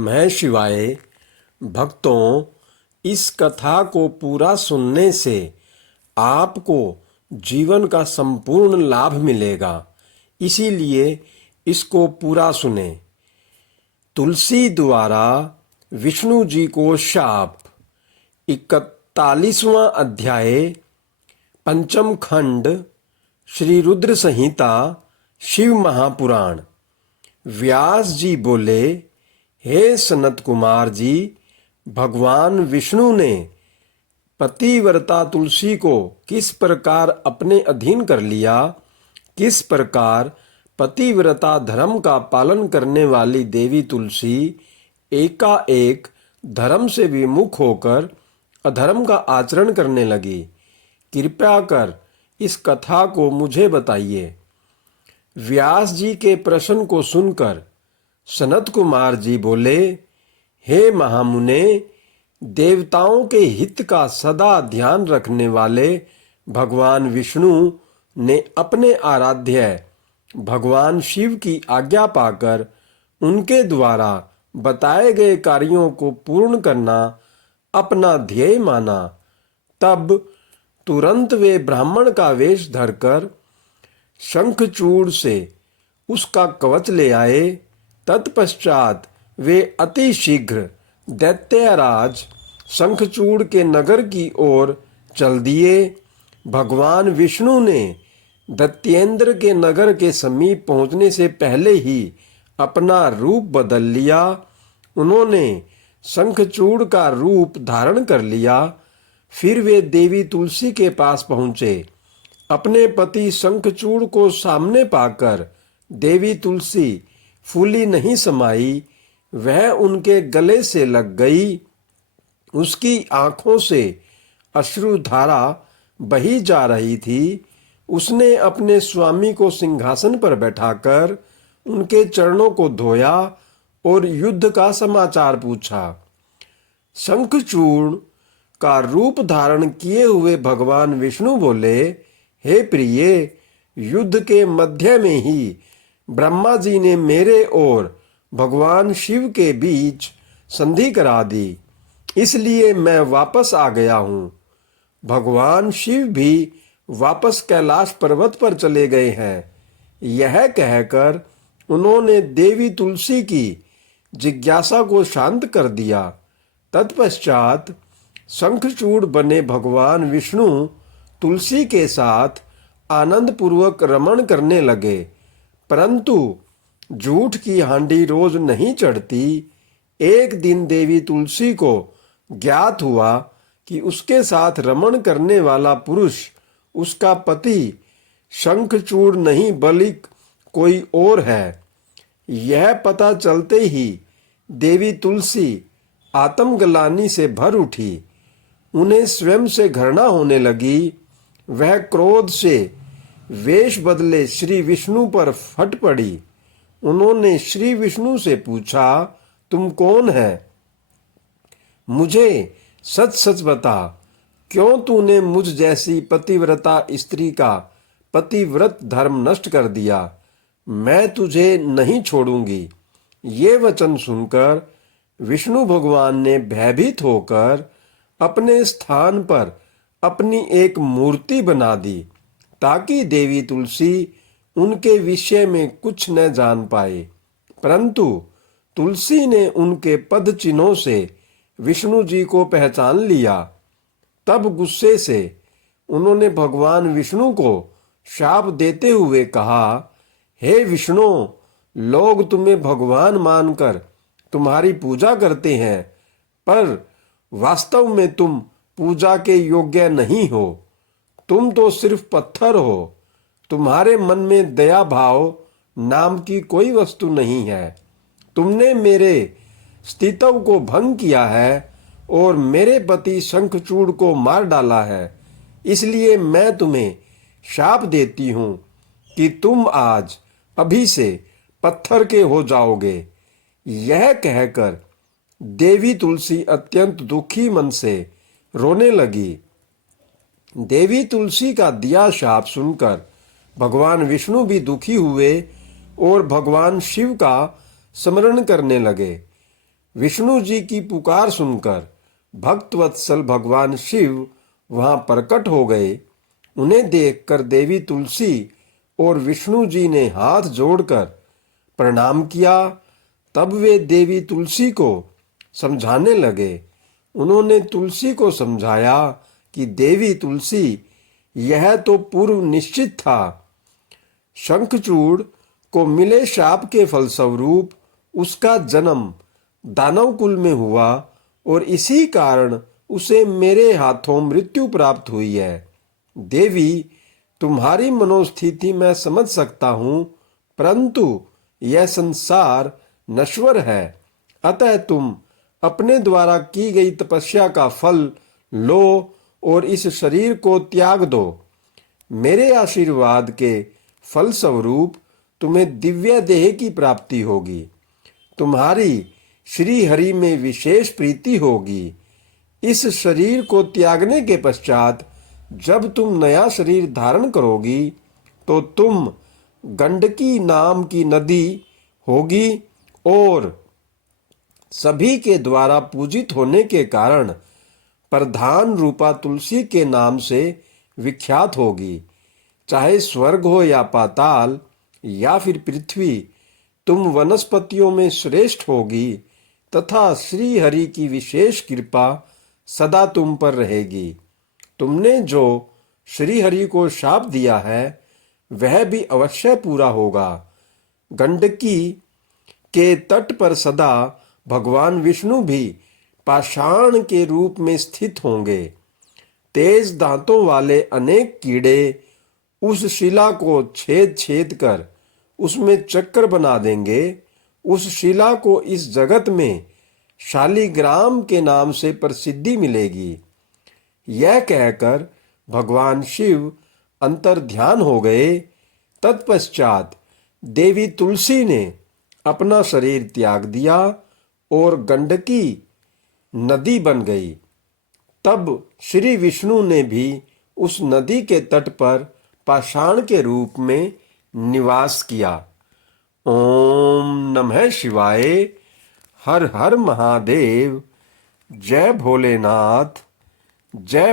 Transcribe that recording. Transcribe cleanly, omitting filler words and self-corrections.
नमः शिवाय। भक्तों, इस कथा को पूरा सुनने से आपको जीवन का संपूर्ण लाभ मिलेगा, इसीलिए इसको पूरा सुने। तुलसी द्वारा विष्णु जी को शाप। 41वां अध्याय, पंचम खंड, श्री रुद्र संहिता, शिव महापुराण। व्यास जी बोले, हे सनत कुमार जी, भगवान विष्णु ने पतिव्रता तुलसी को किस प्रकार अपने अधीन कर लिया, किस प्रकार पतिव्रता धर्म का पालन करने वाली देवी तुलसी एकाएक धर्म से विमुख होकर अधर्म का आचरण करने लगी, कृपया कर इस कथा को मुझे बताइए। व्यास जी के प्रश्न को सुनकर सनत कुमार जी बोले, हे महामुने, देवताओं के हित का सदा ध्यान रखने वाले भगवान विष्णु ने अपने आराध्य भगवान शिव की आज्ञा पाकर उनके द्वारा बताए गए कार्यों को पूर्ण करना अपना ध्येय माना। तब तुरंत वे ब्राह्मण का वेश धरकर शंखचूड़ से उसका कवच ले आए। तत्पश्चात वे अति शीघ्र दैत्यराज शंखचूड़ के नगर की ओर चल दिए। भगवान विष्णु ने दैत्येंद्र के नगर के समीप पहुंचने से पहले ही अपना रूप बदल लिया। उन्होंने शंखचूड़ का रूप धारण कर लिया। फिर वे देवी तुलसी के पास पहुंचे। अपने पति शंखचूड़ को सामने पाकर देवी तुलसी फूली नहीं समाई, वह उनके गले से लग गई। उसकी आंखों से अश्रुधारा बही जा रही थी। उसने अपने स्वामी को सिंहासन पर बैठाकर उनके चरणों को धोया और युद्ध का समाचार पूछा। शंखचूड़ का रूप धारण किए हुए भगवान विष्णु बोले, हे प्रिय, युद्ध के मध्य में ही ब्रह्मा जी ने मेरे और भगवान शिव के बीच संधि करा दी, इसलिए मैं वापस आ गया हूँ। भगवान शिव भी वापस कैलाश पर्वत पर चले गए हैं। यह कहकर उन्होंने देवी तुलसी की जिज्ञासा को शांत कर दिया। तत्पश्चात शंखचूड़ बने भगवान विष्णु तुलसी के साथ आनंद पूर्वक रमण करने लगे। परंतु झूठ की हांडी रोज नहीं चढ़ती। एक दिन देवी तुलसी को ज्ञात हुआ कि उसके साथ रमण करने वाला पुरुष उसका पति शंखचूड़ नहीं बल्कि कोई और है। यह पता चलते ही देवी तुलसी आत्मग्लानि से भर उठी। उन्हें स्वयं से घृणा होने लगी। वह क्रोध से वेश बदले श्री विष्णु पर फट पड़ी। उन्होंने श्री विष्णु से पूछा, तुम कौन है? मुझे सच सच बता, क्यों तूने मुझ जैसी पतिव्रता स्त्री का पतिव्रत धर्म नष्ट कर दिया? मैं तुझे नहीं छोड़ूंगी। ये वचन सुनकर विष्णु भगवान ने भयभीत होकर अपने स्थान पर अपनी एक मूर्ति बना दी, ताकि देवी तुलसी उनके विषय में कुछ न जान पाए। परंतु तुलसी ने उनके पद चिन्हों से विष्णु जी को पहचान लिया। तब गुस्से से उन्होंने भगवान विष्णु को शाप देते हुए कहा, हे विष्णु, लोग तुम्हें भगवान मानकर तुम्हारी पूजा करते हैं, पर वास्तव में तुम पूजा के योग्य नहीं हो। तुम तो सिर्फ पत्थर हो। तुम्हारे मन में दया भाव नाम की कोई वस्तु नहीं है। तुमने मेरे स्थितव को भंग किया है और मेरे पति शंखचूड़ को मार डाला है। इसलिए मैं तुम्हें शाप देती हूँ कि तुम आज अभी से पत्थर के हो जाओगे। यह कहकर देवी तुलसी अत्यंत दुखी मन से रोने लगी। देवी तुलसी का दिया शाप सुनकर भगवान विष्णु भी दुखी हुए और भगवान शिव का स्मरण करने लगे। विष्णु जी की पुकार सुनकर भक्तवत्सल भगवान शिव वहां प्रकट हो गए। उन्हें देखकर देवी तुलसी और विष्णु जी ने हाथ जोड़कर प्रणाम किया। तब वे देवी तुलसी को समझाने लगे। उन्होंने तुलसी को समझाया कि देवी तुलसी, यह तो पूर्व निश्चित था। शंखचूड़ को मिले शाप के फलस्वरूप उसका जन्म दानव कुल में हुआ और इसी कारण उसे मेरे हाथों मृत्यु प्राप्त हुई है। देवी, तुम्हारी मनोस्थिति मैं समझ सकता हूँ, परंतु यह संसार नश्वर है। अतः तुम अपने द्वारा की गई तपस्या का फल लो और इस शरीर को त्याग दो। मेरे आशीर्वाद के फलस्वरूप तुम्हें दिव्य देह की प्राप्ति होगी। तुम्हारी श्री हरि में विशेष प्रीति होगी। इस शरीर को त्यागने के पश्चात जब तुम नया शरीर धारण करोगी तो तुम गंडकी नाम की नदी होगी और सभी के द्वारा पूजित होने के कारण प्रधान रूपा तुलसी के नाम से विख्यात होगी। चाहे स्वर्ग हो या पाताल या फिर पृथ्वी, तुम वनस्पतियों में श्रेष्ठ होगी तथा श्री हरि की विशेष कृपा सदा तुम पर रहेगी। तुमने जो श्री हरि को शाप दिया है वह भी अवश्य पूरा होगा। गंडकी के तट पर सदा भगवान विष्णु भी पाषाण के रूप में स्थित होंगे। तेज दांतों वाले अनेक कीड़े उस शिला को छेद छेद कर उसमें चक्कर बना देंगे। उस शिला को इस जगत में शालिग्राम के नाम से प्रसिद्धि मिलेगी। यह कहकर भगवान शिव अंतर्ध्यान हो गए। तत्पश्चात देवी तुलसी ने अपना शरीर त्याग दिया और गंडकी नदी बन गई। तब श्री विष्णु ने भी उस नदी के तट पर पाषाण के रूप में निवास किया। ओम नमः शिवाय। हर हर महादेव। जय भोलेनाथ। जय